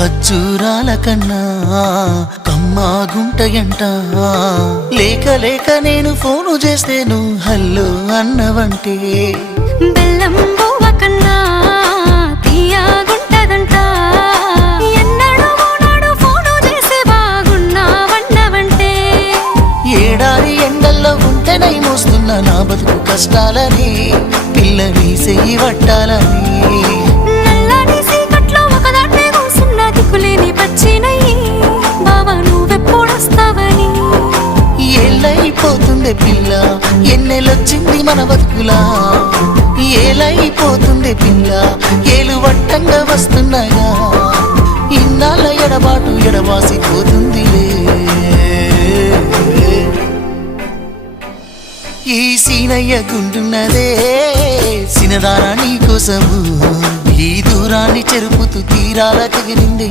ఖర్జూరాల కన్నా కమ్మాగుంటయంట. లేక లేక నేను ఫోను చేస్తే నువ్వు హల్లో అన్నవంటే బెల్లం బువ్వ కన్నా తీయగుంటదంట. ఎన్నడూ నాడు ఫోను చేసి బాగున్నావన్నవంటే ఏడాది ఎండల్లో ఉంటేనై మోస్తున్న నా బతుకు కష్టాలని పిల్లని చెయ్యి పట్టాలని. నల్లని సీకట్లో ఒకదాన్నే కూసున్న దిక్కులేని పచ్చినయ్యి బావా నువ్వెప్పుడొస్తావని. ఏళ్ళైపోతుందే పిల్ల ఎన్నెలొచ్చింది మన బతుకులా. ఏలైపోతుందే పిల్ల ఏలు వట్టంగా వస్తున్నాగా. ఇన్నాళ్ళ ఎడబాటు ఎడవాసిపోతుందిలే. ఈ సీనయ్య గుంటున్నదే సినదానా నీ కోసము. ఈ దూరాన్ని చెరుపుతూ తీరాల తెగిరింది